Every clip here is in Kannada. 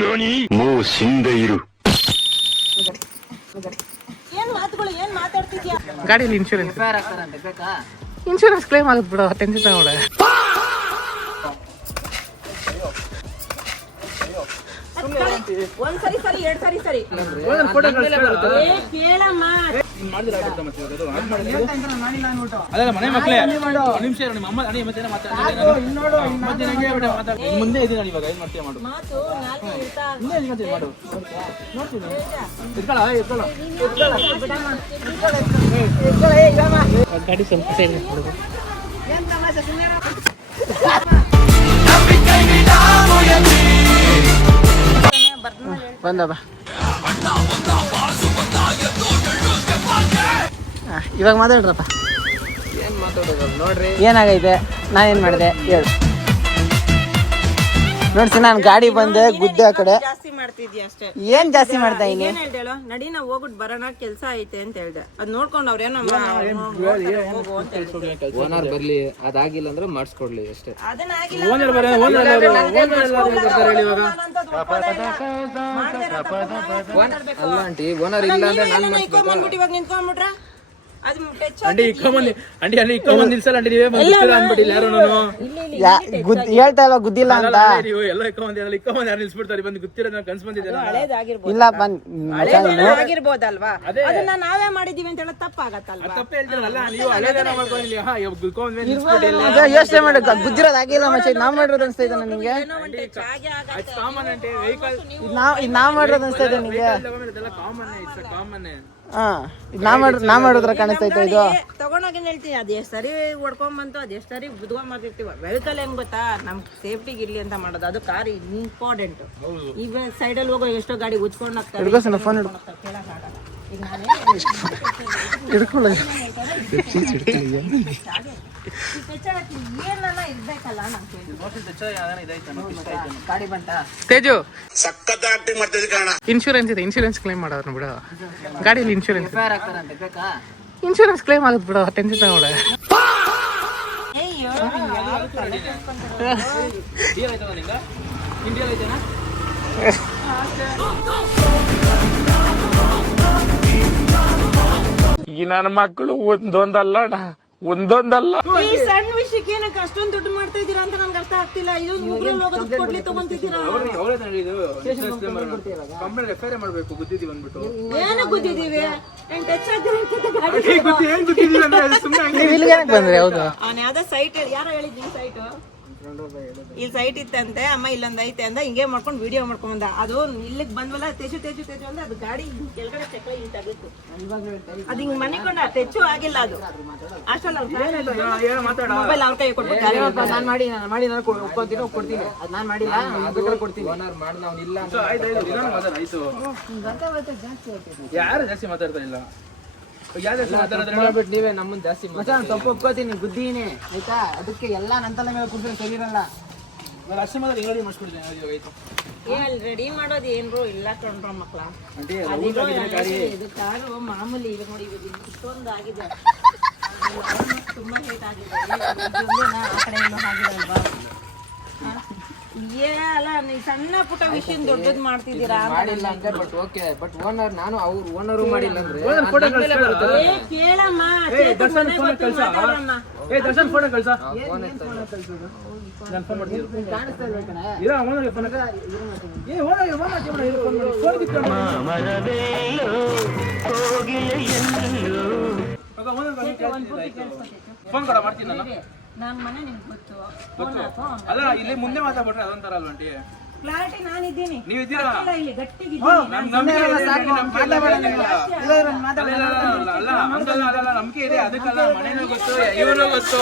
何もう死んでいる ಗಾಡಿಯಲ್ಲಿ ಇನ್ಶೂರೆನ್ಸ್ ಕ್ಲೇಮ್ ಆಗುತ್ತೆ ಬಿಡು, ಟೆನ್ಷನ್ ತಗೊಳ್ಳ. ಒಂದ್ಸರಿ ಸರಿ ಎರಡ್ ಸರಿ ಸರಿ ಕೇಳಮ್ಮ. ಅದಲ್ಲ ಮನೆ ಮಕ್ಕಳೇ ನಿಮಿಷ ನಿಮ್ಮ ಅಮ್ಮ ಮುಂದೆ ಇದ್ದೀನಿ ನಾನು ಇವಾಗ ಏನ್ ಮಾಡ್ತೀಯ ಮಾಡು ಮಾತು ನಾಲ್ಕು ಇರ್ತಾ ಮಾಡು ನೋಡ್ತೀನಿ ಗಾಡಿ ಸ್ವಲ್ಪ ಸೈಡ್ ಮಾಡ್ಬಿಡು. ಬಂದ ಬಾ. ಇವಾಗ ಮಾತಾಡ್ರಪ್ಪ. ಏನ್ ಮಾತಾಡೋದು ನೋಡ್ರಿ, ಏನಾಗೈತೆ? ನಾನೇನ್ ಮಾಡಿದೆ ಹೇಳು. ನೋಡ್ಸಿ ನಾನು ಗಾಡಿ ಬಂದೆ ಗುದ್ದೆ ಆ ಕಡೆ. ಜಾಸ್ತಿ ಮಾಡ್ತಿದ್ಯಾ ಅಷ್ಟೇ. ಏನ್ ಜಾಸ್ತಿ ಮಾಡ್ತಾ ಇದೀನಿ? ಏನ್ ಹೇಳ್ದೆ ಹೇಳು? ನಡಿ ನಾವು ಹೋಗ್ಬಿಟ್ಟು ಬರೋಣ, ಕೆಲ್ಸ ಐತೆ ಅಂತ ಹೇಳ್ದೆ. ಅದ್ ನೋಡ್ಕೊಂಡು ಅವ್ರೇನೋ ಹೋಗು ಅಂತ ಹೇಳ್ದೆ. ಓನರ್ ಬರ್ಲಿ, ಅದಾಗಿಲ್ಲ ಅಂದ್ರೆ ಮಾಡಿಸ್ಕೊಡ್ಲಿ ಅಷ್ಟೇ. ಅದನ್ನ ಆಗಿಲ್ಲ ಅಲ್ಲ ಆಂಟಿ, ಓನರ್ ಇಲ್ಲ ಅಂದ್ರೆ ನಾನು ಬಂದ್ಬಿಟ್ಟು ಇವಾಗ ನಿಂತ್ಕೊಂಡ್ಬಿಟ್ರ ಅದು ಟಚ್ ಅಂಟಿ ಇಕ್ಕೊಂಬಂದ್ ನಿಲ್ಸಲ್ಲ ಅಂಟಿ, ನೀವೇ ಅನ್ಬಿಟ್ಟಿಲ್ಲ ಯಾರು ನಾನು ಹೇಳ್ತಾ ಇಲ್ಲ ಗುದ್ದಿಲ್ಲ ಅಂತ. ನೀವು ಎಲ್ಲ ಇಕ್ಕೊಂಬಂದ್ ಯಾರು ನಿಲ್ಸ್ಬಿಡ್ತಾರೆ, ಬಂದು ಗೊತ್ತಿರೋದ್ ಕನ್ಸ್ ಬಂದಿದ್ದಾರೆ. ಇಲ್ಲ ಆಗಿರ್ಬೋದಲ್ವಾ? ಅದನ್ನ ನಾವೇ ಮಾಡಿದೀವಿ ಅಂತ ಹೇಳೋದು ತಪ್ಪಾಗತ್ತಲ್ವಾ? ತಪ್ಪು ಹೇಳ್ತೀರಲ್ಲ ನೀವು, ಹಳೆದನ ಮಾಡ್ಕೊಂಡಿಲ್ಲ. ಯೋಚನೆ ಮಾಡಿ ಗುದ್ದಿರೋದಾಗಿಲ್ಲ ಮಚ್ಚ, ನಾವ್ ಮಾಡಿರೋದು ಅನ್ಸ್ತಾ ಇದೆ ನಿಮ್ಗೆ. ಕಾಮನ್ ಅಂಟಿ, ವೆಹಿಕಲ್ ನಾವ್ ಮಾಡಿರೋದು ಅನ್ಸ್ತಾ ಇದೆ ನಿಮ್ಗೆ. Common, it's common. ಹಾ, ನಾ ಮಾಡಿದ್ರ ಕಾಣಿಸ್ತೈತೆ ಇದು. ತಗೊಂಡೋಗೇನ್ ಹೇಳ್ತೀನಿ, ಅದ್ ಎಷ್ಟ್ ಸರಿ ಹೊಡ್ಕೊಂಡ್ ಬಂತು, ಅದ್ ಎಷ್ಟ್ ಸರಿ ಬುದ್ಕೊಂಬರ್ತಿರ್ತೀವ. ವೆಹಿಕಲ್ ಹೆಂಗ್ ಗೊತ್ತಾ, ನಮ್ ಸೇಫ್ಟಿಗೆ ಇರ್ಲಿ ಅಂತ ಮಾಡೋದು. ಅದು ಕಾರ್ ಇಂಪಾರ್ಟೆಂಟ್. ಈಗ ಸೈಡಲ್ಲಿ ಹೋಗೋ ಎಷ್ಟೋ ಗಾಡಿ ಉಚ್ಕೊಂಡ್ ಹೋಗ್ತಾರೆ. ಫೋನ್ ಹಿಡ್ಕೊಳ್ಳ. ತೇಜು ಇನ್ಶೂರೆನ್ಸ್ ಇದೆ, ಇನ್ಶೂರೆನ್ಸ್ ಕ್ಲೈಮ್ ಮಾಡೋರು ಬಿಡ. ಗಾಡಿಯಲ್ಲಿ ಇನ್ಶೂರೆನ್ಸ್ ಕ್ಲೈಮ್ ಆಗುತ್ತೆ ಬಿಡ, ಟೆನ್ಷನ್ ತಗೊಳ್ಳ. ಈ ನನ್ನ ಮಕ್ಕಳು ಒಂದೊಂದಲ್ಲ ಈ ಸಣ್ಣ ವಿಷಯಕ್ಕೆ ಏನಕ್ಕೆ ಅಷ್ಟೊಂದು ದುಡ್ಡು ಮಾಡ್ತಾ ಇದೀರಾ ಅಂತ ನನ್ಗೆ ಅರ್ಥ ಆಗ್ತಿಲ್ಲ. ಇದು ಊರಲ್ಲಿ ಹೋಗೋದು ಕೊಡ್ಲಿ ತಗೊಂತಿದ್ದೀರಾ? ಮಾಡ್ಬೇಕು, ಗುದ್ದಿದ್ದೀವಿ ಅಂದ್ಬಿಟ್ಟು. ಏನಕ್ಕೆ ಗುದ್ದಿದೀವಿ? ಬಂದ್ರೆ ಹೌದು. ಅವ್ನ ಯಾವ್ದೋ ಸೈಟ್ ಯಾರೋ ಹೇಳಿದ್ ಸೈಟ್ ಇಲ್ಲಿ ಸೈಟ್ ಇತ್ತಂತೆ, ಅಮ್ಮ ಇಲ್ಲೊಂದ್ ಐತೆ ಅಂದ, ಹಿಂಗೆ ಮಾಡ್ಕೊಂಡು ವಿಡಿಯೋ ಮಾಡ್ಕೊಂಡ್ ಬಂದ. ಅದು ಇಲ್ಲಿಗೆ ಬಂದ್ವಲ್ಲ, ತೆಚು ಅಂದ್ರೆ ಅದು ಗಾಡಿ ಕೆಳಗಡೆ ಚಕ್ರ ಹಿಂಗಾಗಿತ್ತು. ಅದು ಹಿಂಗ್ ಮನಿಕೊಂಡ ತೆಚ್ಚು ಆಗಿಲ್ಲ. ಅದು ಅಷ್ಟಲ್ಲ ಮೊಬೈಲ್ ಅವ್ರ ಕೈ ಕೊಡ್ತೀನಿ, ಕೊಡ್ತೀನಿ. ಅದ್ ನಾನ್ ಮಾಡಿಲ್ಲ, ಕೊಡ್ತೀನಿ. ಯಾರು ಜಾಸ್ತಿ ಮಾತಾಡ್ತಾ ಇಲ್ಲ, ನೀವೇ ನಮ್ಮನ್ನ ಜಾಸ್ತಿ ಸ್ವಲ್ಪ ಒಪ್ಕೋತೀನಿ, ಗುದ್ದೀನಿ ಆಯ್ತಾ. ಅದಕ್ಕೆ ಎಲ್ಲಾ ನಂತಲ ಮೇಲೆ ಕುಡ್ದ್ರೆ ಸರಿ ಇರಲ್ಲ. ರೆಡಿ ಮಾಡೋದು ಏನ್ರು ಇಲ್ಲ ಕಣ್ರೋ ಮಕ್ಳ. ಇದು ಕಾರು ಮಾಮೂಲಿ. ಈಗ ನೋಡಿ ಇಷ್ಟೊಂದು ಆಗಿದೆ, ತುಂಬಾ ಲೇಟ್ ಆಗಿದೆ. ಆ ಕಡೆ ಏನೋ ಆಗಿದೆ ಅಲ್ವಾ? ಅಲ್ಲ, ನೀವು ಸಣ್ಣ ಪುಟ್ಟ ವಿಷಯ ದೊಡ್ಡದ್ ಮಾಡ್ತಿದ್ದೀರಾ. ಮಾಡಿಲ್ಲ ಅಂದ್ರೆ ಬಟ್ ಓಕೆ, ಬಟ್ ಓನರ್ ನಾನು ಅವ್ರು ಓನರು ಮಾಡಿಲ್ಲ ಅಂದ್ರೆ ಕೇಳಮ್ಮ. ದರ್ಶನ್ ಫೋನ್ ಕಳ್ಸ, ದರ್ಶನ್ ಫೋನ್ ಕಳ್ಸ, ನಾನು ಫೋನ್ ಮಾಡ್ತೀನಿ. ಇರೋ ಓನರ್ಗೆ ಫೋನ್ ಫೋನ್ ಕೊಡ, ಮಾಡ್ತೀನಿ ನಾನು. ನನ್ ಮನೆ ನಿಮ್ಗೆ ಗೊತ್ತು. ಅಲ್ಲ, ಇಲ್ಲಿ ಮುಂದೆ ಮಾತಾಡ್ಬಿಟ್ರೆ ಅದೊಂಥರ ಅಲ್ವಂಟಿ. ಕ್ಲಾರಿಟಿ ನಾನಿದ್ದೀನಿ, ನೀವಿದ್ದೀರಾ? ಇಲ್ಲಿ ಗಟ್ಟಿಗೆ ನಂಬಿಕೆ ಇದೆ, ಅದಕ್ಕಲ್ಲ ಮನೇನೂ ಗೊತ್ತು, ಇವನು ಗೊತ್ತು.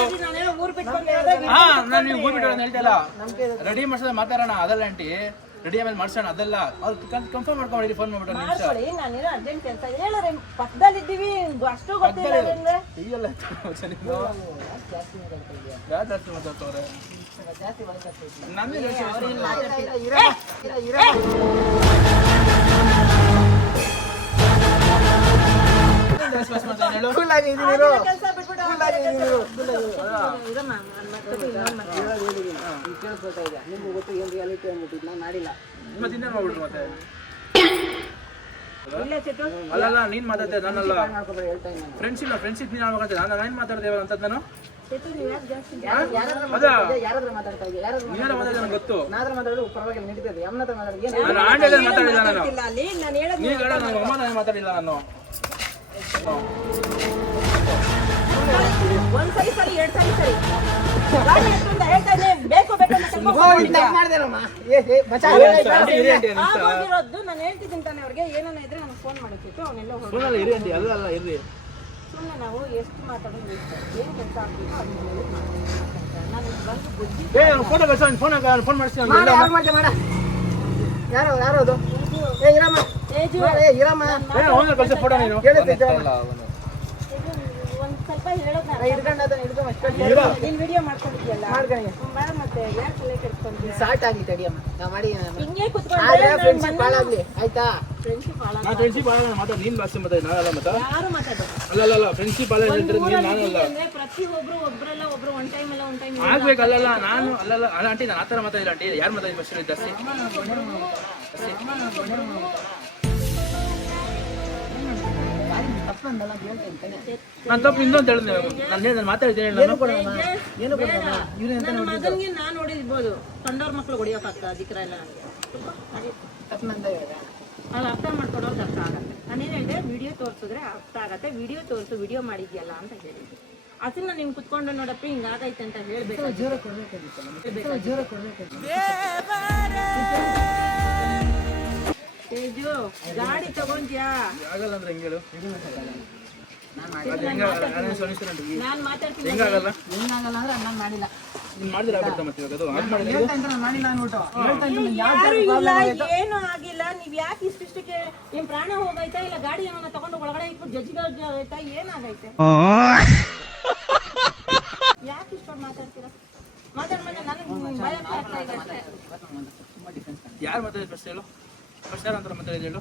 ಹಾ, ನಾನು ನೀವು ಊರ್ ಬಿಟ್ಟು ಹೇಳ್ತಿಲ್ಲ, ರೆಡಿ ಮಾಡ್ಸೋದು ಮಾತಾಡೋಣ ಅದಲ್ಲ ಆಂಟಿ. ರೆಡಿ ಆಮೇಲೆ ಮಾಡ್ಸೋಣ ಅದಲ್ಲ. ಅವ್ರು ಕನ್ಫರ್ಮ್ ಮಾಡ್ಕೊಂಡಿರಿ, ಫೋನ್ ಮಾಡ್ಬಿಟ್ಟು ನಾನೇನೋ ಅರ್ಜೆಂಟ್ ಕೆಲಸ ಹೇಳೋರೆ, ಪಕ್ಕದಲ್ಲಿದ್ದೀವಿ, ಅಷ್ಟು ಗೊತ್ತಿಲ್ಲ. ಜಾಸ್ತಿ ಮಾತಾಡ್ತವ್ರೆ. ಕೆಲಸ ಬಿಟ್ಬಿಟ್ಟು ಕೇಳಿಸ್ಕೊಳ್ತಾ ಇದೆ. ನಿಮ್ಗೆ ಗೊತ್ತು ಏನು ರಿಯಾಲಿಟಿ ಅಂದ್ಬಿಟ್ಟು ನಾನು ಮಾಡಿಲ್ಲ. ಮತ್ತೆ ಇನ್ನೇನು ಮಾಡ್ಬಿಟ್ರು ಮತ್ತೆ? ಇಲ್ಲ ಚಿಟ್ಟು ಅಲ್ಲಲ್ಲ ನೀನ್ ಮಾತಾಡ್ತಾ ನಾನಲ್ಲ. ಮಾಡ್ಕೊಬೇಡಿ ಹೇಳ್ತಾ ಇದ್ದೀನಿ. ಫ್ರೆಂಡ್ಶಿಪ್ ನೀನು ಮಾತಾಡ್ತಾ ನಾನು ಏನು ಮಾತಾಡ್ತೇವೆ ಅಂತದ್ದು ನಾನು? ಚಿಟ್ಟು ನೀವು ಯಾಕೆ ಜಾಸ್ತಿ ಯಾರಾದ್ರೂ ಮಾತಾಡ್ತಾ ಇದ್ದೀವಿ, ಯಾರಾದ್ರೂ ನೀನೇನ ಮಾತಾಡ್ತಾ ನನಗೆ ಗೊತ್ತು. ನಾದ್ರ ಮಾತಾಡೋದು ಪರವಾಗಿಲ್ಲ ನಡೀತದೆ. ಯಮನ ಹತ್ರ ಮಾತಾಡೋದು ಏನು ನಾನು ಆಂಡ್ಯಲ್ಲಿ ಮಾತಾಡಿಲ್ಲ ನಾನು. ಮಾತಾಡ್ತಿಲ್ಲ ಅಲ್ಲಿ ನಾನು ಹೇಳೋದು ನೀನು ಹೇಳ ನನ್ನ ಅಮ್ಮ ನಾನು ಮಾತಾಡಿಲ್ಲ ನಾನು. ಒಂದ್ಸರಿ ಸರಿ ಎರಡ್ ಸರಿ ಗಾಡಿ ಎಷ್ಟೊಂದು ಹೇಳ್ತಾ ಇದ್ದೆ ಬೇಕು ಬೇಕಂತ ಆಗೋಗಿರೋದು ನಾನು ಹೇಳ್ತಿದ್ದೀನಿ ತಾನೆ ಅವ್ರಿಗೆ ಏನಾನ ಇದ್ರೆ ನನಗೆ ಫೋನ್ ಮಾಡಿತ್ತು ಅವನ್ನೆಲ್ಲ ಫೋನಲ್ಲಿ ಇರಿ ಅಂಟಿ ಅಲ್ಲ ಇರ್ರಿ. ಸುಮ್ಮನೆ ನಾವು ಎಷ್ಟು ಮಾತಾಡೋದು ಏನು ಕೆಲಸ ಆಗ್ತಿತ್ತು ಅದನ್ನ ನಾನು ಬಂದು ಬುದ್ಧಿ ಫೋಟೋ ಕಳ್ಸ ಫೋನ್ ಮಾಡಿಸ್ತೀನಿ. ಯಾರು ಅದು ಏ ಇರಮ್ಮ ಇರಮ್ಮ ಅವನ ಕಳ್ಸ ಫೋಟೋ ನೀನು. ಒಂದ್ ಸ್ವಲ್ಪ ಹೇಳೋದು ಹಿಡ್ಕೊಂಡು ನೀನ್ ವಿಡಿಯೋ ಮಾಡ್ಕೊಂಡಿದ್ಯಲ್ಲ ಮಾಡ್ಕೊಳ್ಳಿ. ಮತ್ತೆ ಯಾಕೆ ತಲೆ ಕೆಡ್ಸ್ಕೊಂತೀಯ ಸಾಟ್ ಆಗಿತ್ತು ಅಡಿಯಮ್ಮ ನಾವು ಮಾಡಿ ಹಿಂಗೆ ಆದ್ರೆ ಕುತ್ಕೊಂಡ್ರೆ ಫ್ರೆಂಡ್ಶಿಪ್ ಹಾಳಾಗ್ಲಿ ಆಯ್ತಾ. ಫ್ರೆಂಡ್ಶಿಪ್ ಹಾಳಾಗ ನಾನು ಫ್ರೆಂಡ್ಶಿಪ್ ಮಾತಾಡಿ ನೀನು ಭಾಷೆ ಮಾತಾಡಿ ನಾನಲ್ಲ ಮತ್ತೆ. ಯಾರು ಮಾತಾಡೋದು ಅಲ್ಲ ಫ್ರೆಂಡ್ಶಿಪ್ ಅಲ್ಲ ಹೇಳ್ತಾರೆ ನೀನು ನಾನು ಅಲ್ಲ. ಅಂದ್ರೆ ಪ್ರತಿಯೊಬ್ರು ಒಬ್ರಲ್ಲ ಒಬ್ರು ಒನ್ ಟೈಮ್ ಆಗ್ಬೇಕು ಅಲ್ಲಲ್ಲ ನಾನು ಅಲ್ಲಲ್ಲ ಅಲ್ಲ ಆಂಟಿ ನಾನು ಆ ಥರ ಮಾತಾಡಿಲ್ಲ ಆಂಟಿ. ಯಾರು ಮಾತಾಡಿ ಫಸ್ಟ್ ಜಾಸ್ತಿ ನಾನು ತಪ್ಪು ಇನ್ನೊಂದು ಹೇಳಿದೆ ನಾನು ಮಾತಾಡಿದ್ದೇನೆ ನಾನು. ನನ್ನ ಮಗನ್ಗೆ ನಾನ್ ನೋಡಿರ್ಬೋದು ಕಂಡೋರ್ ಮಕ್ಳು ಹೊಡಿಯೋಕ್ಕಾಗ್ತದೆ ಅದಕ್ಕಿರ ಎಲ್ಲ ಅದು ಅರ್ಥ ಮಾಡ್ಕೊಡೋದು ಅರ್ಥ ಆಗತ್ತೆ. ನಾನೇನು ಹೇಳಿದೆ ವಿಡಿಯೋ ತೋರಿಸಿದ್ರೆ ಅರ್ಥ ಆಗತ್ತೆ. ವಿಡಿಯೋ ತೋರಿಸು ವಿಡಿಯೋ ಮಾಡಿದ್ಯಲ್ಲ ಅಂತ ಹೇಳಿದ್ದೆ. ಅದನ್ನ ನಿಮ್ಗೆ ಕುತ್ಕೊಂಡು ನೋಡಪ್ಪ ಹಿಂಗಾಗೈತೆ ಅಂತ ಹೇಳ್ಬೇಕು. ತೇಜು ಗಾಡಿ ತಗೊಂಡ್ಯಾ ಆಗಲ್ಲ ಅಂದ್ರೆ ಹೆಂಗೆ ಹೇಳು? ನಾನ್ ಮಾತಾಡ್ತೀನಿ ಹೆಂಗಾಗಲ್ಲ? ಏನಾಗಲ್ಲ ಅಂದ್ರೆ ನಾನು ಮಾಡಿಲ್ಲ. ನೀನು ಮಾಡಿದ್ರೆ ಆಗ್ಬಿಡ್ತಾ ಮತ್ತೆ ಇವಾಗ ಅದು ಆಗ ಮಾಡಿದ್ರೆ ಹೇಳ್ತಾ ಇದ್ರೆ ನಾನು ಮಾಡಿಲ್ಲ ಅನ್ಬಿಟ್ಟು ಹೇಳ್ತಾ ಇದ್ದೀನಿ. ಯಾರು ಇಲ್ಲ ಏನು ಆಗಿಲ್ಲ. ನೀವ್ ಯಾಕೆ ಇಷ್ಟಿಷ್ಟಕ್ಕೆ ನಿಮ್ ಪ್ರಾಣ ಹೋಗೈತಾ ಇಲ್ಲ ಗಾಡಿ ಏನಾನ ತಗೊಂಡು ಒಳಗಡೆ ಇಟ್ಬಿಟ್ಟು ಜಜ್ಜಿ ಆಗೈತಾ ಏನಾಗೈತೆ? ಯಾಕೆ ಇಷ್ಟೊಂದು ಮಾತಾಡ್ತೀರಾ? ಮಾತಾಡ್ಮೇಲೆ ನನಗೆ ಭಯ ಆಗ್ತಾ ಇದೆ ಅಷ್ಟೇ. ಯಾರು ಮಾತಾಡಿದ್ರು ಫಸ್ಟ್ ಹೇಳು? ಫಸ್ಟ್ ಯಾರು ಅಂತ ಮಾತಾಡಿದ್ರು ಹೇಳು?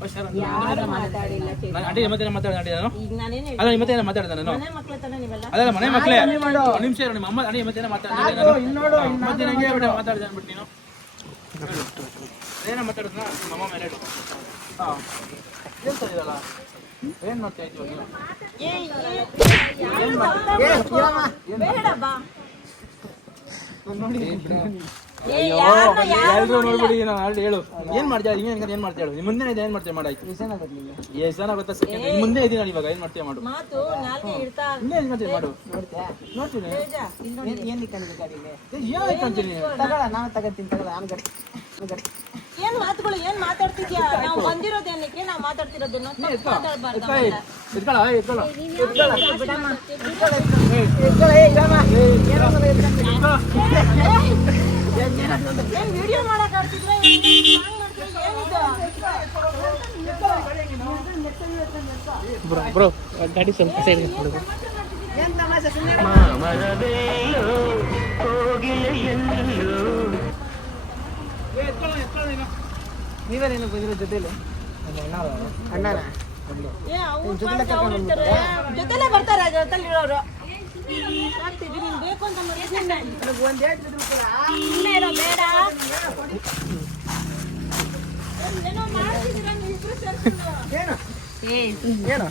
ಫಸ್ಟ್ ಯಾರು ಯಾರು ಮಾತಾಡಿಲ್ಲ ಚೇತನ್. ನಾನು ಆಂಟಿ ಮತ್ತೆ ಮಾತಾಡಿದೆ ಆಂಟಿ ನಾನು. ಈಗ ನಾನೇನು ಅಲ್ಲ ನಿಮ್ಮ ಮತ್ತೆ ಮಾತಾಡಿದೆ ನಾನು. ಮನೆ ಮಕ್ಳ ತಾನೆ ನೀವೆಲ್ಲ. ಅದಲ್ಲ ಮನೆ ಮಕ್ಕಳೇ ಒಂದು ನಿಮಿಷ ಇರು. ನಿಮ್ಮ ಅಮ್ಮ ಅಡಿ ಮತ್ತೆ ಮಾತಾಡಿದೆ ನಾನು. ಮತ್ತೆ ನಂಗೆ ಬಿಡ ಮಾತಾಡಿದೆ ಅಂದ್ಬಿಟ್ಟು ನೀನು ಏನ ಮಾತಾಡಿದ್ನ ನಿಮ್ಮ ಅಮ್ಮ ಮೇಲೆ ಇಡು. ಹಾಂ ಹೇಳ್ತಾ ಇದ್ದಲ್ಲ ಏನು ಮಾಡ್ತಾ ಇದ್ದೀವಿ ನೀವು? ಬೇಡ ಬಾ. ಎಲ್ರು ನೋಡ್ಬಿಡಿ ನಾನು ಆಲ್ರೆಡಿ ಹೇಳು ಏನ್ ಮಾಡ್ತೀಯ ಹಿಂಗೆ ಏನ್ ಮಾಡ್ತೀಯ ಹೇಳು. ನಿಮ್ಮ ಮುಂದೆ ಇದೆ ಏನ್ ಮಾಡ್ತೀಯ ಮಾಡಾಯ್ತು ಎಷ್ಟು ಜನ ಗೊತ್ತಾ ನಿಮ್ಮ ಮುಂದೆ ಇದೀನಿ ನಾನು ಇವಾಗ ಏನ್ ಮಾಡ್ತೀಯ ಮಾಡು. ಮಾತು ನಾಲ್ಕು ಇಡ್ತಾ ಇನ್ನೇ ಏನ್ ಮಾಡ್ತೀಯ ಮಾಡು. ನೋಡ್ತೀನಿ ಏನು ಇಟ್ಕೊಂಡಿದ್ದೆ ಗಾಡಿಲಿ ಏನು ಇಟ್ಕೊಂತೀನಿ ತಗೊಳ ನಾನು ತಗೋತೀನಿ ತಗೊಳ ನಾನು ಗಾಡಿ ಏನ್ ಮಾತುಗಳು ಏನ್ ಮಾತಾಡ್ತಿದ್ಯಾ? ನಾವು ಬಂದಿರೋದೇನಕ್ಕೆ ನಾವು ಮಾತಾಡ್ತಿರೋದೇನೋ ಮಾತಾಡ್ಬಾರ್ದು. ಎತ್ಕೊಳ್ಳ ಎತ್ಕೊಳ್ಳ ಏನ್ ವಿಡಿಯೋ ಮಾಡಕ್ ಆಡ್ತಿದ್ರೆ ಬ್ರೋ ಗಾಡಿ ಸ್ವಲ್ಪ ಸೈಡ್ ನೀವೇನೇನು ಬಂದಿರೋ ಜೊತೆಲಿ ಅಣ್ಣನ ಜೊತೆಲೆ ಬರ್ತಾರೆ ಜೊತೆಲಿರೋರು. ಆಗ್ತಿದ್ವಿ ನೀನ್ ಬೇಕು ಅಂತ ಒಂದ್ ಎರಡು ಜೊತೆ ಇಲ್ಲೇ ಇರೋ ಬೇಡ ಏನೋ ಮಾಡ್ತಿದ್ದೀರ ನೀವು ಇಬ್ರು ಸೇರ್ಕೊಂಡು. ಏನು ಏನು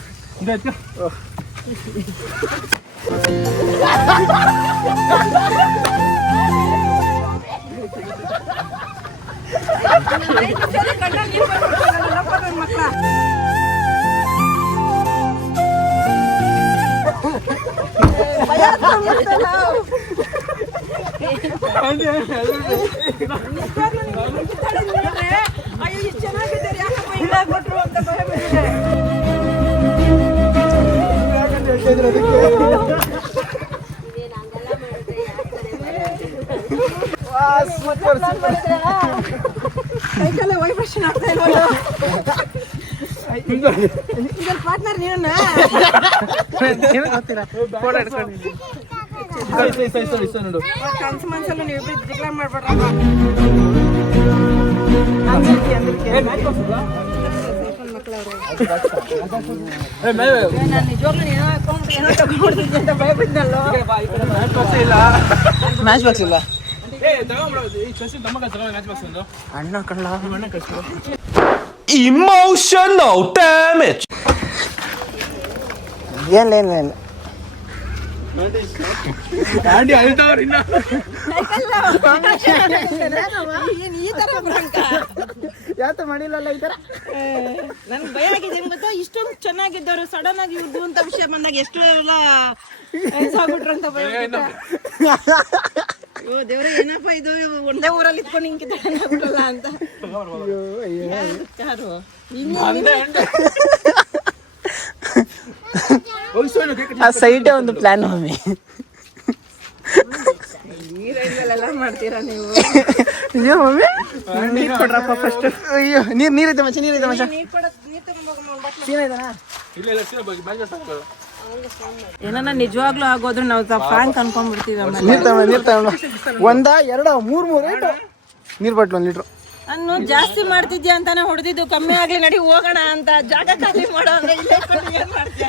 ಅಯ್ಯೋ ಇಷ್ಟು ಚೆನ್ನಾಗಿದ್ದಾರೆ ಯಾಕಪ್ಪ ಹಿಂಗಾಗ್ಬಿಟ್ರು ಅಂತ ಭಯ ಬಿಟ್ಟಿದೆ. ಸೈಕಲ್ ವೈಬ್ರೇಷನ್ ಆಗ್ತಾ ಇಲ್ವಲ್ಲ? ಇದ್ರ ಪಾರ್ಟ್ನರ್ ನೀನನ್ನ ಗೊತ್ತಿಲ್ಲ ಫೋಟೋ ಹಿಡ್ಕೊಂಡಿದ್ದೀನಿ ನೋಡು ಕನ್ಸು ಮನ್ಸಲ್ಲ ನೀವು ಇಬ್ರು ಜಿಗ್ಲ ಮಾಡ್ಬೇಡ್ರ. ನಾನು ನಿಜವಾಗ್ಲೂ ಏನೋ ಹಾಕೊಂಡ್ಬಿಟ್ಟು ಏನೋ ತಗೊಂಡ್ಬಿಡ್ತಿದ್ದೆ ಅಂತ ಭಯ ಬಿದ್ದಲ್ಲೋ. ಮ್ಯಾಚ್ ಬಾಕ್ಸ್ ಇಲ್ಲ ಅಣ್ಣ ಕಳ್ಳ Emotional damage. ಏನ್ ಆಂಟಿ ಅಳ್ತಾವ್ರ ಇನ್ನ ಈ ತರ ಬ್ರಂಕ ಯಾತ ಮಾಡಿಲ್ಲಲ್ಲ ಈ ತರ ನನ್ಗೆ ಭಯ ಆಗಿದೆ ಗೊತ್ತಾ. ಇಷ್ಟೊಂದು ಚೆನ್ನಾಗಿದ್ದವರು ಸಡನ್ ಆಗಿ ಇವ್ರದ್ದು ಅಂತ ವಿಷಯ ಬಂದಾಗ ಎಷ್ಟು ಎಲ್ಲ ಸಾಗ್ಬಿಟ್ರು ಅಂತ ಭಯ. ಓ ದೇವ್ರೆ, ಏನಪ್ಪ ಇದು ಒಂದೇ ಊರಲ್ಲಿ ಇಟ್ಕೊಂಡು ಹಿಂಗಿದ್ದಲ್ಲ ಅಂತ. ಯಾರು ಆ ಸೈಟೇ ಒಂದು ಪ್ಲಾನ್ ಮಮ್ಮಿ. ನೀರೆಲ್ಲ ಮಾಡ್ತೀರಾ ನೀವು? ಅಯ್ಯೋ ಮಮ್ಮಿ ನೀರು ಕೊಡ್ರಪ್ಪ ಫಸ್ಟ್. ಅಯ್ಯೋ ನೀರಿದೆ ಮಚ್ಚ, ನೀರಿದೆ ಮಚ್ಚ. ಏನಾನ ನಿಜವಾಗ್ಲೂ ಆಗೋದ್ರು ನಾವು ಫ್ರಾಂಕ್ ಅನ್ಕೊಂಡ್ಬಿಡ್ತೀವಿ. ನೀರ್ ತಗೊಂಡು ಒಂದ ಎರಡ ಮೂರ್ ಐಟು ನೀರ್ ಬಟ್ಲು 1 ಲೀಟ್ರು. ನಾನು ಜಾಸ್ತಿ ಮಾಡ್ತಿದ್ಯಾ ಅಂತಾನೆ ಹೊಡೆದಿದ್ದು. ಕಮ್ಮಿ ಆಗ್ಲಿ ನಡಿ ಹೋಗೋಣ ಅಂತ. ಜಾಗ ಖಾಲಿ ಮಾಡೋ ಅಂದ್ರೆ ಇಲ್ಲೇ ಕೂತು ಏನ್ ಮಾಡ್ತೀಯ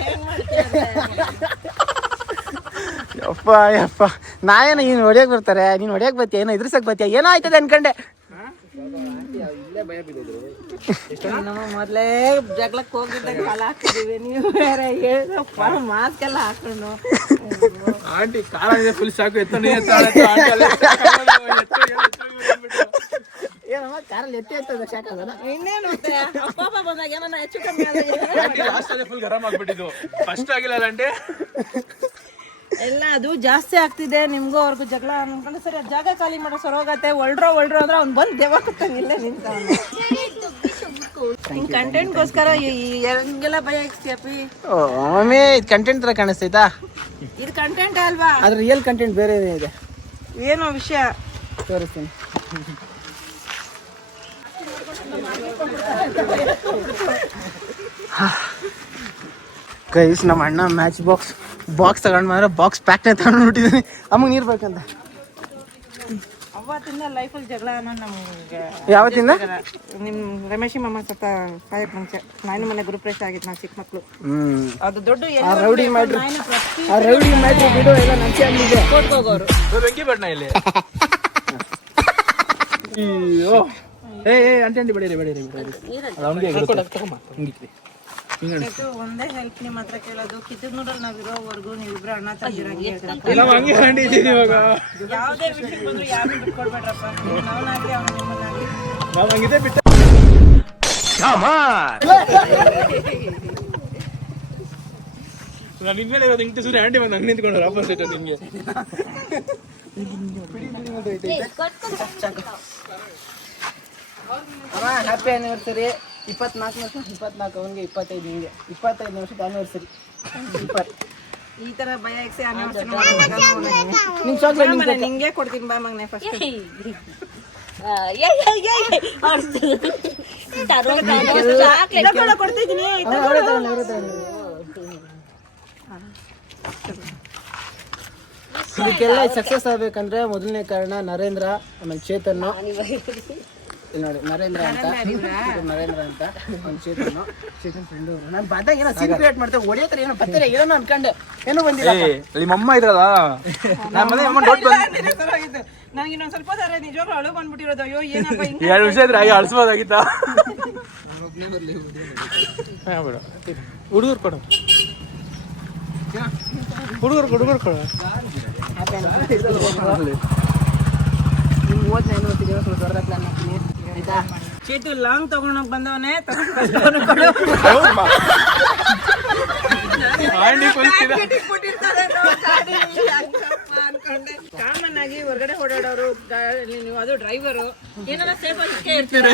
ಯಪ್ಪ ಯಪ್ಪ, ನಾಯೇನ ನೀನ್ ಹೊಡಿಯಕ್ ಬರ್ತಾರೆ, ನೀನ್ ಹೊಡಿಯಕ್ ಬರ್ತೀಯ, ಏನೋ ಎದುರ್ಸಕ್ ಬರ್ತೀಯ, ಏನೋ ಆಯ್ತದೆ ಅನ್ಕಂಡೆ. ನಾವು ಮೊದ್ಲೇ ಜಗಳಕ್ಕೆ ಹೋಗಿದ್ದಾಗ ಕಾಲ ಹಾಕಿದೀವಿ. ನೀವು ಬೇರೆ ಹೇಳಪ್ಪ ಮಾಸ್ಕ್ ಎಲ್ಲ ಹಾಕೊಂಡು. ಆಂಟಿ ಕಾಲ ಫುಲ್ ಸಾಕು ಎತ್ತ ಏನಮ್ಮ ಕಾರಲ್ಲಿ ಎತ್ತಿ ಎತ್ತದ ಶಾಕಲ್ಲ. ಇನ್ನೇನು ಅಪ್ಪ ಬಂದಾಗ ಏನಾನ ಹೆಚ್ಚು ಕಮ್ಮಿ ಫುಲ್ ಗರಂ ಆಗ್ಬಿಟ್ಟಿದ್ದು. ಫಸ್ಟ್ ಆಗಿಲ್ಲ ಆಂಟಿ, ಎಲ್ಲ ಅದು ಜಾಸ್ತಿ ಆಗ್ತಿದೆ. ನಿಮ್ಗೂ ಅವ್ರಿಗೂ ಜಗಳ ಅನ್ಕೊಂಡು ಸರಿ ಜಾಗ ಖಾಲಿ ಮಾಡೋ ಸರ್ ಹೋಗತ್ತೆ. ಒಳ್ರೋ ಅಂದ್ರೆ ಅವ್ನು ಬಂದು ದೇವಕ್ಕಂತಾನೆ ಇಲ್ಲೇ ನಿಂತ. ಹಿಂಗ್ ಕಂಟೆಂಟ್ಗೋಸ್ಕರ ಹೆಂಗೆಲ್ಲ ಭಯ ಎಕ್ಸ್ಕ್ಯಾಪಿ. ಓ ಮಮ್ಮಿ, ಇದು ಕಂಟೆಂಟ್ ತರ ಕಾಣಿಸ್ತೈತಾ? ಇದು ಕಂಟೆಂಟ್ ಅಲ್ವಾ? ಅದ್ರ ರಿಯಲ್ ಕಂಟೆಂಟ್ ಬೇರೆ ಇದೆ. ಏನೋ ವಿಷಯ ತೋರಿಸ್ತೀನಿ. ಗೈಸ್, ನಮ್ಮ ಅಣ್ಣ ಮ್ಯಾಚ್ ಬಾಕ್ಸ್ ತಗೊಂಡ್ ಮಾತ್ರ ಬಾಕ್ಸ್ ಪ್ಯಾಕ್ನೆ ತಗೊಂಡು ಬಿಟ್ಟಿದ್ದೀನಿ. ಅಮ್ಮಗೆ ನೀರು ಬೇಕಂತ. ಅವತ್ತಿಂದ ಲೈಫಲ್ಲಿ ಜಗಳ ನಮ್ಗೆ ಯಾವತ್ತಿಂದ? ನಿಮ್ ರಮೇಶಿ ಮಾಮ ಸ್ವಲ್ಪ ಕಾಯಕ್ ಮುಂಚೆ ನಾನು ಮನೆ ಗುರುಪ್ರೇಶ ಆಗಿತ್ತು. ನಾವು ಚಿಕ್ಕ ಮಕ್ಳು ಅದು ದೊಡ್ಡ ರೌಡಿ ಮಾಡ್ರಿ, ಆ ರೌಡಿ ಮಾಡ್ರಿ ಬಿಡು, ಎಲ್ಲ ನಂಚೆ ಅಲ್ಲಿದೆ. ಹೋಗೋರು ಬೆಂಕಿ ಬಣ್ಣ ಇಲ್ಲಿ. ಏ ಅಂಟಿ ಬೆಳೀರಿ ಒಂದೇ ಹೆಲ್ಪ್ ನಿಮ್ಮ ಹತ್ರ ಕೇಳೋದು. ಕಿತ್ತೂರ್ನೂರಲ್ಲಿ ನಾವ್ ಇರೋವರೆಗೂ ನೀವಿಬ್ರು ಅಣ್ಣ ತಂಗಿರಾಗಿ ಯಾವ್ದೇ ವಿಷಯ ಬಂದ್ರು ಯಾರು ಬಿಟ್ಕೊಡ್ಬೇಡ್ರಪ್ಪ. ನಾವನಾಗ್ಲಿ ಅವನ ನಿಮ್ಮನ್ನಾಗ್ಲಿ ನಾವು ಹಂಗಿದೆ ಬಿಟ್ಟ. ನಾನು ನಿನ್ಮೇಲೆ ಇವತ್ತು ಹಿಂಗೆ ಸೂರ್ಯ ಆಂಟಿ ಬಂದು ಹಂಗೆ ನಿಂತ್ಕೊಂಡ್ರು ಆಪೋಸಿಟ್ ನಿಮ್ಗೆ. Happy anniversary. 24 ಅವನಿಗೆ 25 ಹಿಂಗೆ 25 ವರ್ಷದ ಆನಿವರ್ಸರಿ. ಈ ತರ ಭಯ ಎಕ್ಸಿ ನಿನ್ ಚಾಕ್ಲೇಟ್ ನಿಂಗೆ ಕೊಡ್ತೀನಿ ಬಾ ಮಗನೆ ಫಸ್ಟ್. ಕೊಡ್ತಿದ್ದೀನಿ. ಇದಕ್ಕೆಲ್ಲ ಸಕ್ಸಸ್ ಆಗ್ಬೇಕಂದ್ರೆ ಮೊದಲನೇ ಕಾರಣ ನರೇಂದ್ರ, ಆಮೇಲೆ ಚೇತನ್. ನೋಡಿ ನರೇಂದ್ರ ಅಂತ ಚೇತನ್ ಫ್ರೆಂಡ್ ಅವರು. ನಾನು ಬಂದಾಗ ಏನೋ ಸೀನ್ ಕ್ರಿಯೇಟ್ ಮಾಡ್ತೇವೆ, ಹೊಡಿಯತ್ರ ಏನೋ ಬರ್ತಾರೆ ಏನೋ ಅನ್ಕೊಂಡೆ, ಏನೋ ಬಂದಿಲ್ಲ. ನಿಮ್ಮಮ್ಮ ಇದ್ರಲ್ಲ, ನನಗೆ ಇನ್ನೊಂದು ಸ್ವಲ್ಪ ನಿಜವಾಗ್ಲೂ ಅಳು ಬಂದ್ಬಿಟ್ಟಿರೋದು. ಅಯ್ಯೋ ಏನಪ್ಪ 2 ನಿಮಿಷ ಇದ್ರೆ ಹಾಗೆ ಅಳಿಸ್ಬೋದಾಗಿತ್ತ. ಹುಡುಗರು ಕೊಡು ಚೇತು ಲಾಂಗ್ ತಗೊಂಡೋಗ್ ಬಂದವನೇ ಕಾಮನ್ ಆಗಿ ಹೊರಗಡೆ ಓಡಾಡೋರು ನೀವು, ಅದು ಡ್ರೈವರು ಏನಾರ ಸೇಫ್ ಆಗಿ ಇರ್ತೀರ.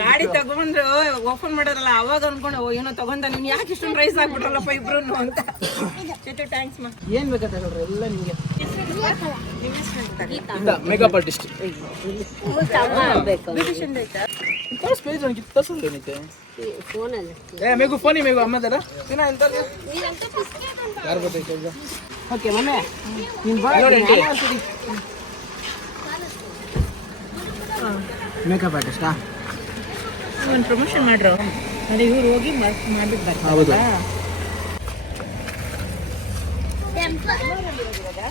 ಗಾಡಿ ತಗೊಂಡ್ರು ಓಪನ್ ಮಾಡೋರಲ್ಲ ಅವಾಗ ಅನ್ಕೊಂಡು ಏನೋ ತಗೊಂಡ ನೀನ್ ಯಾಕೆ ಇಷ್ಟೊಂದು ರೈಸ್ ಆಗ್ಬಿಟ್ರಲ್ಲಪ್ಪ ಇಬ್ರು ಅಂತ. ಚೇತು ಥ್ಯಾಂಕ್ಸ್ ಮಾ. ಏನ್ ಬೇಕಂತ ಹೇಳ್ರಿ ಎಲ್ಲ ನಿಮ್ಗೆ. ಮೇಕಪ್ ಆರ್ಟಿಸ್ಟ್ ಮೇಗು ಫೋನಿ ಮೇಗು ಅಮ್ಮ ತರ ಯಾರು ಗೊತ್ತೈತೆ ಓಕೆ ಮಮ್ಮಿ ನೀನ್ ಬಾ. ಮೇಕಪ್ ಆರ್ಟಿಸ್ಟಾ? ಒಂದು ಪ್ರಮೋಷನ್ ಮಾಡ್ರು. ಅದೇ ಇವ್ರು ಹೋಗಿ ಮಾಡ್ಬಿಟ್ಟು ಬರ್ತಾರಲ್ಲ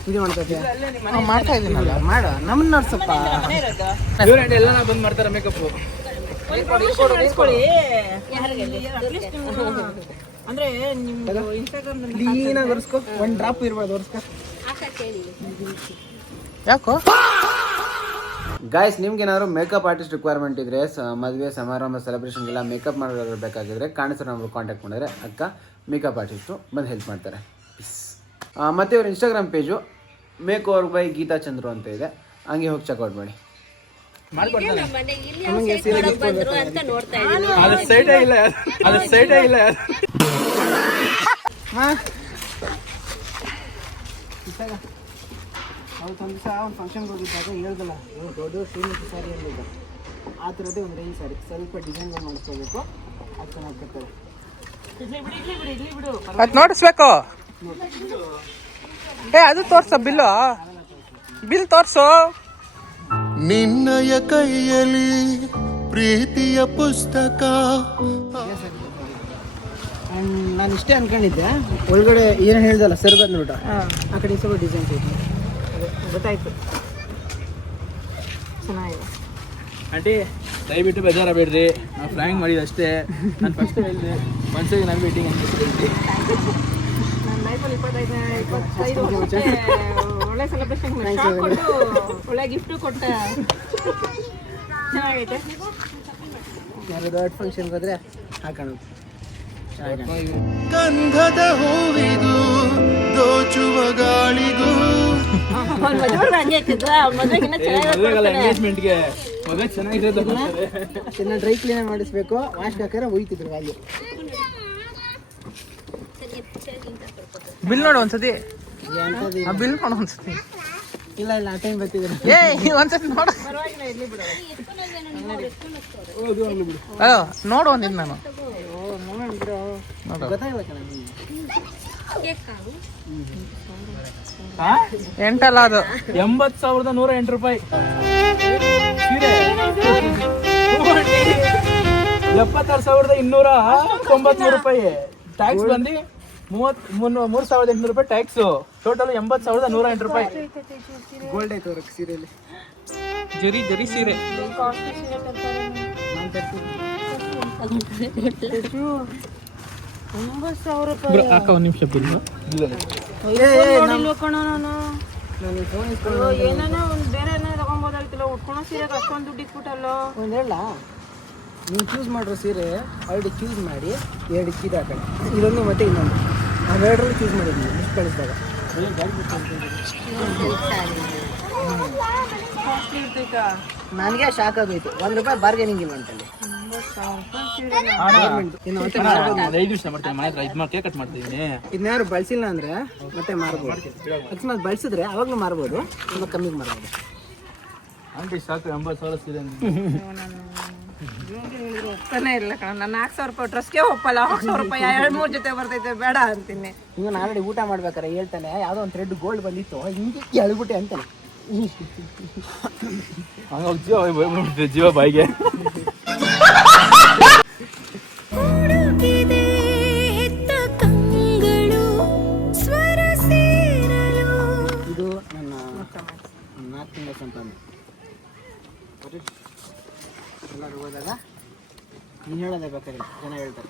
ಇದು ಮಾಡ್ತಾ ಮಾಡ್ತಾ ಇದ್ದೀನಲ್ಲ ಮಾಡ ನಮ್ಮನ್ನ ನಡ್ಸಪ್ಪ. ಇವ್ರು ಎಲ್ಲ ಬಂದ್ ಮಾಡ್ತಾರೆ ಮೇಕಪ್. ಅಂದ್ರೆ ನಿಮ್ದು ಇನ್ಸ್ಟಾಗ್ರಾಮ್ ಕ್ಲೀನಾಗಿ ಒರೆಸ್ಕೊ, ಒಂದು ಡ್ರಾಪ್ ಇರ್ಬಾರ್ದು ಒರೆಸ್ಕೊ. ಯಾಕೋ ಗಾಯ್ಸ್, ನಿಮ್ಗೇನಾದ್ರು ಮೇಕಪ್ ಆರ್ಟಿಸ್ಟ್ ರಿಕ್ವೈರ್ಮೆಂಟ್ ಇದ್ರೆ ಮದುವೆ ಸಮಾರಂಭ ಸೆಲೆಬ್ರೇಷನ್ಗೆಲ್ಲ ಮೇಕಪ್ ಮಾಡೋರು ಬೇಕಾಗಿದ್ರೆ ಕಾಣಿಸೋ ನಂಬರ್ ಕಾಂಟ್ಯಾಕ್ಟ್ ಮಾಡಿದ್ರೆ ಅಕ್ಕ ಮೇಕಪ್ ಆರ್ಟಿಸ್ಟು ಬಂದು ಹೆಲ್ಪ್ ಮಾಡ್ತಾರೆ. ಮತ್ತು ಇವ್ರ Instagram page make over by Geeta Chandru ಅಂತ ಇದೆ, ಹಂಗೆ ಹೋಗಿ ಚೆಕ್ಔಟ್ ಮಾಡಿ. ಅದ್ರ ಸೈಡೇ ಇಲ್ಲ. ಅವತ್ತೊಂದು ದಿವಸ ಒಂದು ಫಂಕ್ಷನ್ಗೆ ಹೋಗಿದ್ದಾಗ ಹೇಳ್ದಲ್ಲ, ದೊಡ್ಡ ಶ್ರೀಮಂತ ಸ್ಯಾರಿ ಅಂದಿದ್ದ, ಆ ಥರದ್ದೇ ಒಂದು ರೇಂಜ್ ಸ್ಯಾರಿ, ಸ್ವಲ್ಪ ಡಿಸೈನ್ಗಳು ಮಾಡಿಸ್ಕೋಬೇಕು, ಅದು ಚೆನ್ನಾಗಿ ಬರ್ತದೆ. ಅದು ನೋಡಿಸ್ಬೇಕು. ಅದು ತೋರ್ಸ, ಬಿಲ್ ತೋರ್ಸು. ನಿನ್ನಯ ಕೈಯಲ್ಲಿ ಪ್ರೀತಿಯ ಪುಸ್ತಕ. ನಾನು ಇಷ್ಟೇ ಅನ್ಕೊಂಡಿದ್ದೆ, ಒಳಗಡೆ ಏನು ಹೇಳ್ದಲ್ಲ ಸರ್ಬತ್ ನೋಟ, ಆ ಕಡೆ ಸ್ವಲ್ಪ ಡಿಸೈನ್ಸ್ ಐತಿ, ಗೊತ್ತಾಯ್ತು. ಚೆನ್ನಾಗಿದೆ ಆಂಟಿ, ದಯವಿಟ್ಟು ಬೇಜಾರಾಗಬೇಡ್ರಿ, ನಾವು ಫ್ರ್ಯಾಂಕ್ ಮಾಡಿದ್ದು ಅಷ್ಟೇ. ನಾನು ಫಸ್ಟ್ ಹೇಳಿದೆ ಒಂದ್ಸರಿ ನಾನು ಮೀಟಿಂಗ್ ಅಂತ ಹೇಳ್ತಿ. ನನ್ನ ಲೈಫಲ್ಲಿ 25 ವರ್ಷಕ್ಕೆ ಒಳ್ಳೆ ಸೆಲೆಬ್ರೇಷನ್ ಕೊಟ್ಟು ಒಳ್ಳೆ ಗಿಫ್ಟು ಕೊಟ್ಟೆ. ಚೆನ್ನಾಗೈತೆ. ಯಾರು ದೊಡ್ಡ ಫಂಕ್ಷನ್ಗೆ ಹೋದ್ರೆ ಹಾಕೋಣ. ಗಂಧದ ಹೂವಿಗೂ ದೋಚುವ ಗಾಳಿಗೂ. ಎಂಗೇಜ್ಮೆಂಟ್ಗೆ ಮದುವೆ ಚೆನ್ನಾಗಿದೆ. ಚೆನ್ನಾಗಿ ಡ್ರೈ ಕ್ಲೀನ್ ಮಾಡಿಸ್ಬೇಕು, ವಾಶ್ಗೆ ಹಾಕಿದ್ರೆ ಹೋಯ್ತಿದ್ರು ಅಲ್ಲಿ. ಬಿಲ್ ನೋಡು ಒಂದ್ಸತಿ, ಬಿಲ್ ನೋಡು ಒಂದ್ಸತಿ. ಇಲ್ಲ ಆ ಟೈಮ್ ಬರ್ತಿದ್ರು. ಒಂದ್ಸತಿ ನೋಡು, ನೋಡು ಒಂದಿದ್ದು ನಾನು ಗೊತ್ತಾಗ್ಬೇಕಲ್ಲ ಎಂಟಲ್ಲ ಅದು 80,108 ರೂಪಾಯಿ ಸೀರೆ. 76,293 ರೂಪಾಯಿ. ಟ್ಯಾಕ್ಸ್ ಬಂದು 3,800 ರೂಪಾಯಿ ಟ್ಯಾಕ್ಸ್. ಟೋಟಲ್ 80,108 ರೂಪಾಯಿ. ಗೋಲ್ಡ್ ಆಯ್ತು ಅವ್ರಿಗೆ ಸೀರೆಯಲ್ಲಿ. ಜರಿ ಸೀರೆ. ಅಕ್ಕ ಒಂದು ನಿಮಿಷ ಬಿಲ್. ಏನಾನ ಒಂದು ಬೇರೆ ಏನಾರ ತಗೊಂಬೋದಾಗಿತ್ತಲ್ಲ, ಉಟ್ಕೊಳೋ ಸೀರೆಗೆ ಅಷ್ಟೊಂದು ದುಡ್ಡು ಇಟ್ಬಿಟ್ಟಲ್ಲೋ. ಒಂದು ಹೇಳ, ನೀವು ಚೂಸ್ ಮಾಡಿರೋ ಸೀರೆ ಆಲ್ರೆಡಿ ಚೂಸ್ ಮಾಡಿ 2 ಚೀರ ಹಾಕೊಳ್ಳಿ, ಇದೊಂದು ಮತ್ತೆ ಇನ್ನೊಂದು, ಅವೆರಡರಲ್ಲಿ ಚೂಸ್ ಮಾಡಿದ್ವಿ ಲಿಸ್ಟ್ ಕಳಿಸಿದಾಗ. ನನಗೆ ಶಾಕ್ ಆಗೋಯ್ತು, ₹1 ಬಾರ್ಗೇನಿಂಗ್ ಇಲ್ಲ ಅಂತಲ್ಲಿ. 5 ನಿಮಿಷ ಮಾಡ್ತೀನಿ, ಕೇಕ್ ಕಟ್ ಮಾಡ್ತೀನಿ. ಇದನ್ನಾರು ಬಳಸಿಲ್ಲ ಅಂದ್ರೆ ಮತ್ತೆ ಮಾರ್ಬೋದು, ಅಕಸ್ಮಾತ್ ಬಳಸಿದ್ರೆ ಅವಾಗಲೂ ಮಾರ್ಬೋದು, ತುಂಬ ಕಮ್ಮಿಗೆ ಮಾರ್ಬೋದು. ಆಂಟಿ ಸಾಕು 80,000 ಸೀರೆ. ಒಪ್ತಾನೆ ಇಲ್ಲ ಕಣ, ನಾನು 4,000 ರೂಪಾಯಿ ಡ್ರೆಸ್ಗೆ ಒಪ್ಪಲ್ಲ. 4,000 ರೂಪಾಯಿ 2-3 ಜೊತೆ ಬರ್ತೈತೆ, ಬೇಡ ಅಂತೀನಿ. ಈಗ ನಾನು ಆಲ್ರೆಡಿ ಊಟ ಮಾಡ್ಬೇಕಾರೆ ಹೇಳ್ತಾನೆ, ಯಾವುದೋ ಒಂದು ಥ್ರೆಡ್ ಗೋಲ್ಡ್ ಬಂದಿತ್ತು, ಹಿಂಗೆ ಎಳ್ಬಿಟ್ಟೆ ಅಂತಾನೆ. ಜೀವ ಬಾಯಿಗೆ. ಇದು ನನ್ನ 4 ತಿಂಗಳ ಸಂಪಾದನೆ. ಎಲ್ಲರೂ ಹೋದಾಗ ನೀನು ಹೇಳೋದೇ ಬೇಕಾಗಿಲ್ಲ, ಜನ ಹೇಳ್ತಾರೆ.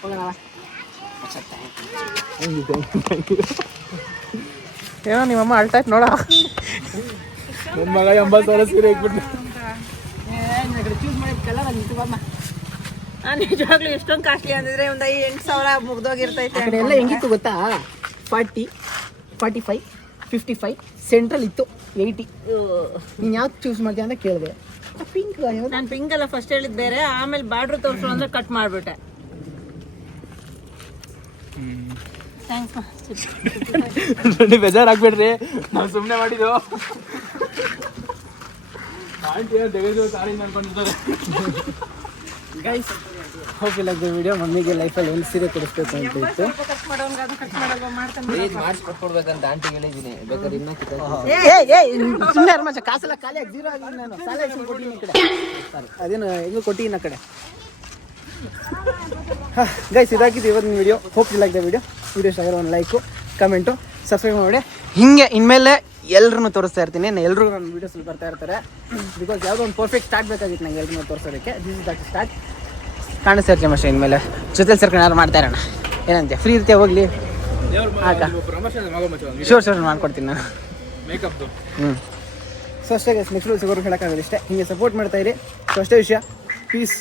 ಹೋಗೋಣ. ಏನೋ ನಿಮ್ಮಮ್ಮ ಅಳ್ತಾಯ್ತು ನೋಡ. ನನ್ನ ಮಗ 80,000 ಸೀರೆ ಇಟ್ಬಿಟ್ಟು ಚೂಸ್ ಮಾಡಿದ್ಕಲ್ಲ, ನಿಜವಾಗ್ಲೂ ಎಷ್ಟೊಂದು ಕಾಸ್ಟ್ಲಿ ಅಂದಿದ್ರೆ ಒಂದು 8,000 ಮುಗ್ದೋಗಿರ್ತೈತೆ. ಆ ಕಡೆ ಎಲ್ಲ ಹೆಂಗಿತ್ತು ಗೊತ್ತಾ, 40, 45, 55, ಸೆಂಟ್ರಲ್ ಇತ್ತು 80. ನೀನು ಯಾವ್ದು ಚೂಸ್ ಮಾಡ್ತೀಯ ಅಂತ ಕೇಳಿದೆ. ಪಿಂಕ್. ನಾನು ಪಿಂಕ್ ಎಲ್ಲ ಫಸ್ಟ್ ಹೇಳಿದ್ ಬೇರೆ, ಆಮೇಲೆ ಬಾರ್ಡ್ರ್ ತೋರಿಸು ಅಂದ್ರೆ ಕಟ್ ಮಾಡಿಬಿಟ್ಟೆ. ಬೇಜಾರಾಗ್ಬೇಡ್ರಿ, ನಾವು ಸುಮ್ಮನೆ ಮಾಡಿದ್ದು. ಆಂಟಿ ತೆಗೆದು ಕಾರಿಂದ ಅನ್ಕೊಂಡಿರ್ತಾರೆ. Guys, hope you like the video. ಮಮ್ಮಿಗೆ ಲೈಫಲ್ಲಿ ಒಂದು ಸೀರೆ ಕೊಡಿಸ್ಬೇಕು ಅಂತ ಇತ್ತು. ಮಾಡಿಸ್ಕೊಟ್ಕೊಡ್ಬೇಕಂತ ಆಂಟಿ ಹೇಳಿದ್ದೀನಿ, ಬೇಕಾದ್ರೆ ಇನ್ನೂ ಸುಮ್ಮನೆ ಅರ್ಮಾಚ, ಕಾಸೆಲ್ಲ ಖಾಲಿ ಆಗಿ 0 ಆಗಿ ನಾನು ಸಾಲ ಕೊಟ್ಟಿನಿ ಕಡೆ. ಅದೇನು ಹೆಂಗೂ ಕೊಟ್ಟಿನ ಕಡೆ ಗೈಸ್ ಇದಾಗಿದ್ದು ಇವತ್ತಿನ video. Hope you like the video ಇಷ್ಟ ಆಗಿರೋ ಒಂದು ಲೈಕು ಕಮೆಂಟು ಸಬ್ಸ್ಕ್ರೈಬ್ ಮಾಡಿ. ಹಿಂಗೆ ಇನ್ಮೇಲೆ ಎಲ್ಲರೂ ತೋರಿಸ್ತಾ ಇರ್ತೀನಿ. ಎಲ್ಲರೂ ನನ್ನ ವೀಡಿಯೋಸಲ್ಲಿ ಬರ್ತಾ ಇರ್ತಾರೆ. ಬಿಕಾಸ್ ಯಾವುದೋ ಒಂದು ಪರ್ಫೆಕ್ಟ್ ಸ್ಟಾರ್ಟ್ ಬೇಕಾಗಿತ್ತು ನಂಗೆ ಎಲ್ಲರೂ ತೋರಿಸೋದಕ್ಕೆ. This is that start. ಕಾಣಿಸ್ತಾ ಇರ್ತೀನಿ ಅಷ್ಟೇ. ಇನ್ಮೇಲೆ ಜೊತೆಲಿ ಸೇರ್ಕೊಂಡು ಯಾರು ಮಾಡ್ತಾ ಇರೋಣ. ಏನಂತೆ ಫ್ರೀ ಇರ್ತೀಯ ಹೋಗ್ಲಿ ಆಗ ಶೋರ್ ಮಾಡ್ಕೊಡ್ತೀನಿ ನಾನು ಮೇಕಪ್ದು. ಸೊ ಅಷ್ಟೇ ಗೈಸ್, ನೆಕ್ಸ್ಟ್ ಸಿಗೋರು ಹೇಳೋಕ್ಕಾಗಲ್ಲ ಇಷ್ಟೇ. ಹಿಂಗೆ ಸಪೋರ್ಟ್ ಮಾಡ್ತಾ ಇರಿ. ಸೊ ಅಷ್ಟೇ ವಿಷಯ. ಪೀಸ್.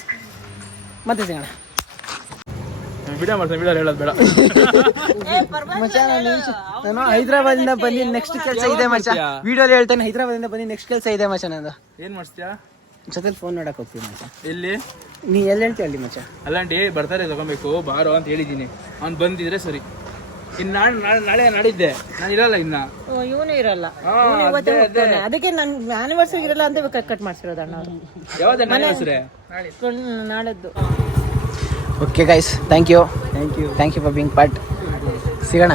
ಮತ್ತೆ ಸಿಗೋಣ. ವಿಡಿಯೋ ಹೇಳೋದು ಬೇಡ. ನಾನು ಹೈದರಾಬಾದಿಂದ ಬಂದು ನೆಕ್ಸ್ಟ್ ಕೆಲಸ ಇದೆ ಮಚ್ಚ. ವಿಡಿಯೋಲಿ ಹೇಳ್ತೇನೆ, ಹೈದರಾಬಾದಿಂದ ಬಂದು ನೆಕ್ಸ್ಟ್ ಕೆಲಸ ಇದೆ ಮಚ್ಚ. ನಂದು ಏನ್ ಮಾಡ್ತೀಯಾ? ಜೊತೆಲಿ ಫೋನ್ ನೋಡಕ್ ಹೋಗ್ತೀನಿ ಮಚ್ಚ. ಎಲ್ಲಿ? ನೀ ಎಲ್ಲಿ ಹೇಳ್ತೀಯ ಅಲ್ಲಿ ಮಚ್ಚ. ಅಲ್ಲಂಟಿ ಬರ್ತಾರೆ ತಗೊಬೇಕು ಬಾರೋ ಅಂತ ಹೇಳಿದ್ದೀನಿ. ಅವ್ನು ಬಂದಿದ್ರೆ ಸರಿ. ಇನ್ನು ನಾಳೆ ನಾಡಿದ್ದೆ ನಾನು ಇರಲ್ಲ ಇನ್ನ. ಇವನು ಇರಲ್ಲ, ಅದಕ್ಕೆ ನನ್ನ ಆನಿವರ್ಸರಿ ಇರಲ್ಲ ಅಂತ ಕಟ್ ಮಾಡ್ಸಿರೋದು ಅಣ್ಣ ಅವರು. ಯಾವ್ದು ಆನಿವರ್ಸರಿ? ನಾಳೆದ್ದು. Okay guys, thank you for being part. ಸಿಗೋಣ.